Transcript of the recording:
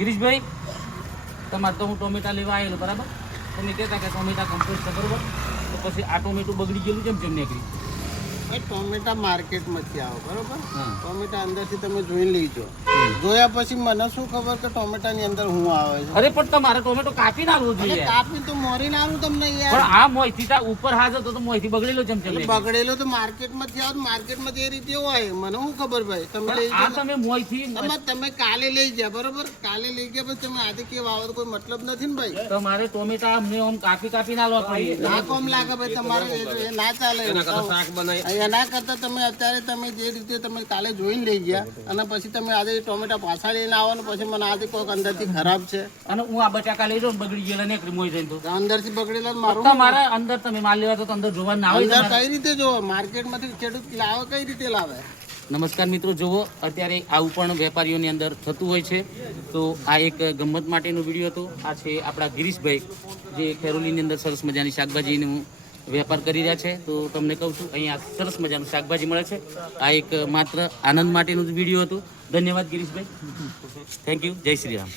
ગિરીશભાઈ તમારે તો હું ટોમેટા લેવા આવેલો બરાબર, તમે કહેતા કે ટોમેટા કમ્પોસ્ટ છે બરોબર, તો પછી આ ટોમેટું બગડી ગયેલું કેમ નીકળી? ભાઈ ટોમેટા માર્કેટમાંથી આવો બરોબર, હા. ટોમેટા અંદરથી તમે જોઈ લેજો, જોયા પછી મને શું ખબર કે ટોમેટાની અંદર હું આવે છે. અરે પણ તમારે ટોમેટો કાપી નાખવું અને જોઈએ, કાપી તો મોરી નાખું તમને યાર. પણ આ મોયથી તા ઉપર હાજર તો મોયથી બગડેલો કેમ એટલે બગડેલો તો માર્કેટમાંથી આવો, માર્કેટમાં એ રીતે હોય, મને શું ખબર ભાઈ. તમે લઈ આ જાઓ, તમે મોયથી તમે કાલે લઈ ગયા બરોબર, કાલે લઈ ગયા પછી તમે આજે કેવા આવો તો કોઈ મતલબ નથી ને ભાઈ. તમારે ટોમેટા અમને આમ કાપી ના લો પડી ના કોમ લાગે ભાઈ તમારે, એ ના ચાલે. એના કરતા તમે અત્યારે તમે જે રીતે તમે કાલે જોઈને લઈ ગયા અને પછી તમે આજે ટોમેટા પાછા લઈને આવો ને પછી મને આજે કોઈક અંદરથી ખરાબ છે અને હું આ બટાકા લઈ જાઉં બગડી ગયેલા નીકળી મોય જઈને તો અંદરથી બગડેલા મારું તમારે અંદર તમે માલ લેવા તો અંદર જોવા ના અંદર આવે. કઈ રીતે જોવો, માર્કેટમાંથી ખેડૂત લાવે કઈ રીતે લાવે? નમસ્કાર મિત્રો, જુઓ અત્યારે આવું પણ વેપારીઓની અંદર થતું હોય છે. તો આ એક ગમત માટેનો વિડીયો હતો. આ છે આપણા ગિરીશભાઈ જે ખેરોલીની અંદર સરસ મજાની શાકભાજીનું વેપાર કરી રહ્યા છે. તો તમને કહું છું અહીંયા સરસ મજાનું શાકભાજી મળે છે. આ એક માત્ર આનંદ માટેનું જ વિડીયો હતું. ધન્યવાદ ગિરીશભાઈ, થેન્ક યુ, જય શ્રી રામ.